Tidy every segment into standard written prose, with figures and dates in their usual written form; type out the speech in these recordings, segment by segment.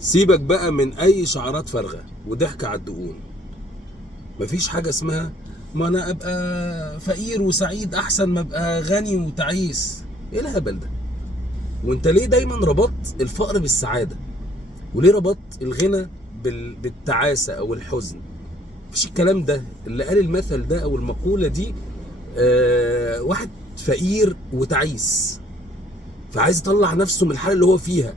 سيبك بقى من اي شعارات فارغه وضحك على الدقون. مفيش حاجه اسمها ما انا ابقى فقير وسعيد احسن ما ابقى غني وتعيس. ايه الهبل ده؟ وانت ليه دايما ربطت الفقر بالسعاده؟ وليه ربطت الغنى بالتعاسه او الحزن؟ مفيش الكلام ده. اللي قال المثل ده او المقوله دي واحد فقير وتعيس، فعايز يطلع نفسه من الحاله اللي هو فيها،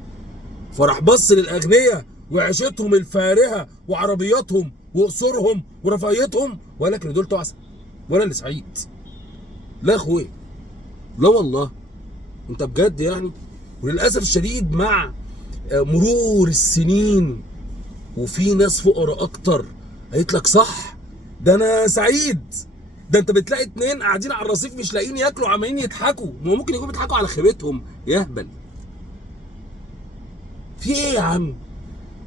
فراح بص للاغنياء وعيشتهم الفارهه وعربياتهم وقصورهم ورفاهيتهم وقال لك ان دول تعسه وانا اللي سعيد. لا يا اخويا، لا والله، انت بجد يعني. وللاسف الشديد مع مرور السنين وفي ناس فقراء اكتر قالت لك صح ده انا سعيد. ده انت بتلاقي اتنين قاعدين على الرصيف مش لاقيين ياكلوا عمالين يضحكوا، ما ممكن يكونوا بيضحكوا على خيبتهم يهبل. في ايه يا عم؟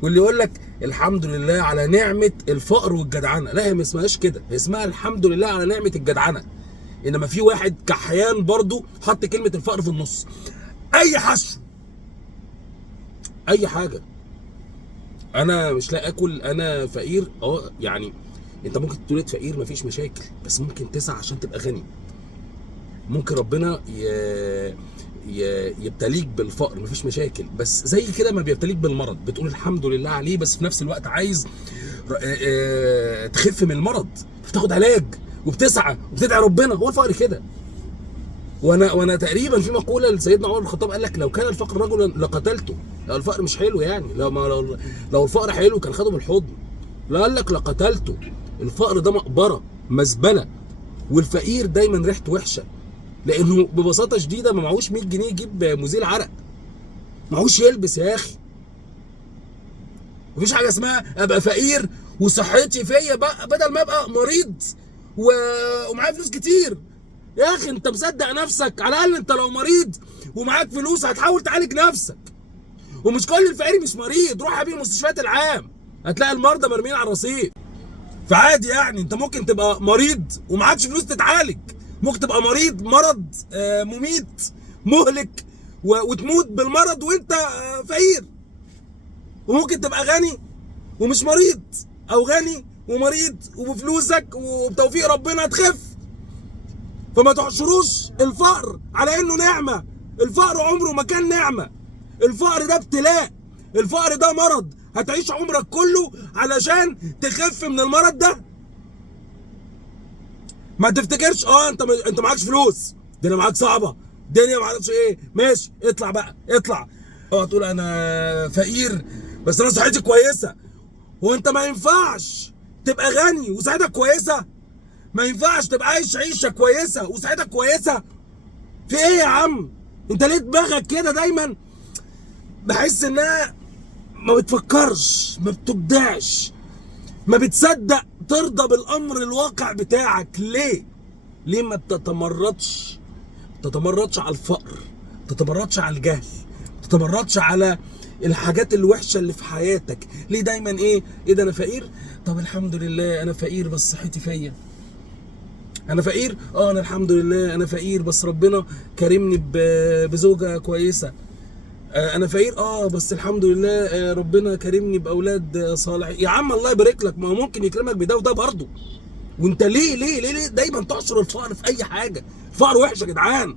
واللي يقول لك الحمد لله على نعمه الفقر والجدعنه، لا هي ما اسمهاش كده، هي اسمها الحمد لله على نعمه الجدعنه. انما في واحد كحيان برضو حط كلمه الفقر في النص، اي حشو اي حاجه. انا مش لاقي اكل، انا فقير. يعني انت ممكن تولد فقير مفيش مشاكل، بس ممكن تسعى عشان تبقى غني. ممكن ربنا يبتليك بالفقر مفيش مشاكل، بس زي كده ما بيبتليك بالمرض بتقول الحمد لله عليه، بس في نفس الوقت عايز تخف من المرض فتاخد علاج وبتسعى وبتدعي ربنا. هو الفقر كده. وانا تقريبا في مقوله لسيدنا عمر بن الخطاب قال لك لو كان الفقر رجلا لقتلته. لو الفقر مش حلو يعني، لو الفقر حلو كان خده بالحضن. لا قال لك لقتلته. الفقر ده مقبره مزبله، والفقير دايما ريحته وحشه لانه ببساطه شديده ما معهوش 100 جنيه يجيب مزيل عرق، معهوش يلبس يا اخي. مفيش حاجه اسمها ابقى فقير وصحتي فيا بقى بدل ما ابقى مريض ومعايا فلوس كتير. يا اخي انت مصدق نفسك؟ على الاقل انت لو مريض ومعاك فلوس هتحاول تعالج نفسك. ومش كل الفقير مش مريض، روح يا بيه المستشفيات العام هتلاقي المرضى مرميين على الرصيف. فعادي يعني، انت ممكن تبقى مريض ومعكش فلوس تتعالج، ممكن تبقى مريض مرض مميت مهلك وتموت بالمرض وانت فقير. وممكن تبقى غني ومش مريض، او غني ومريض وبفلوسك وبتوفيق ربنا تخف. فما تحشروش الفقر على انه نعمه. الفقر عمره ما كان نعمه. الفقر ده ابتلاء، الفقر ده مرض هتعيش عمرك كله علشان تخف من المرض ده. ما تفتكرش انت معكش فلوس، الدنيا معاك صعبه، الدنيا معرفش ايه، ماشي اطلع بقى اطلع. تقول انا فقير بس انا صحتي كويسه. وانت ما ينفعش تبقى غني وصحتك كويسه؟ ما ينفعش تبقى عايش عيشه كويسه وصحتك كويسه؟ في ايه يا عم؟ انت ليه دماغك كده دايما؟ بحس انها ما بتفكرش، ما بتبدعش، ما بتصدق ترضى بالامر الواقع بتاعك. ليه ما بتتمردش؟ تتمردش على الفقر، تتمردش على الجهل، تتمردش على الحاجات الوحشه اللي في حياتك. ليه دايما ايه ده انا فقير؟ طب الحمد لله انا فقير بس صحتي فيا. انا فقير انا الحمد لله انا فقير بس ربنا كرمني بزوجه كويسه. انا فقير بس الحمد لله ربنا كرمني باولاد صالحين. يا عم الله يبارك لك، ما هو ممكن يكرمك بده وده برضه. وانت ليه دايما تحشر الفقر في اي حاجه؟ الفقر وحش يا جدعان.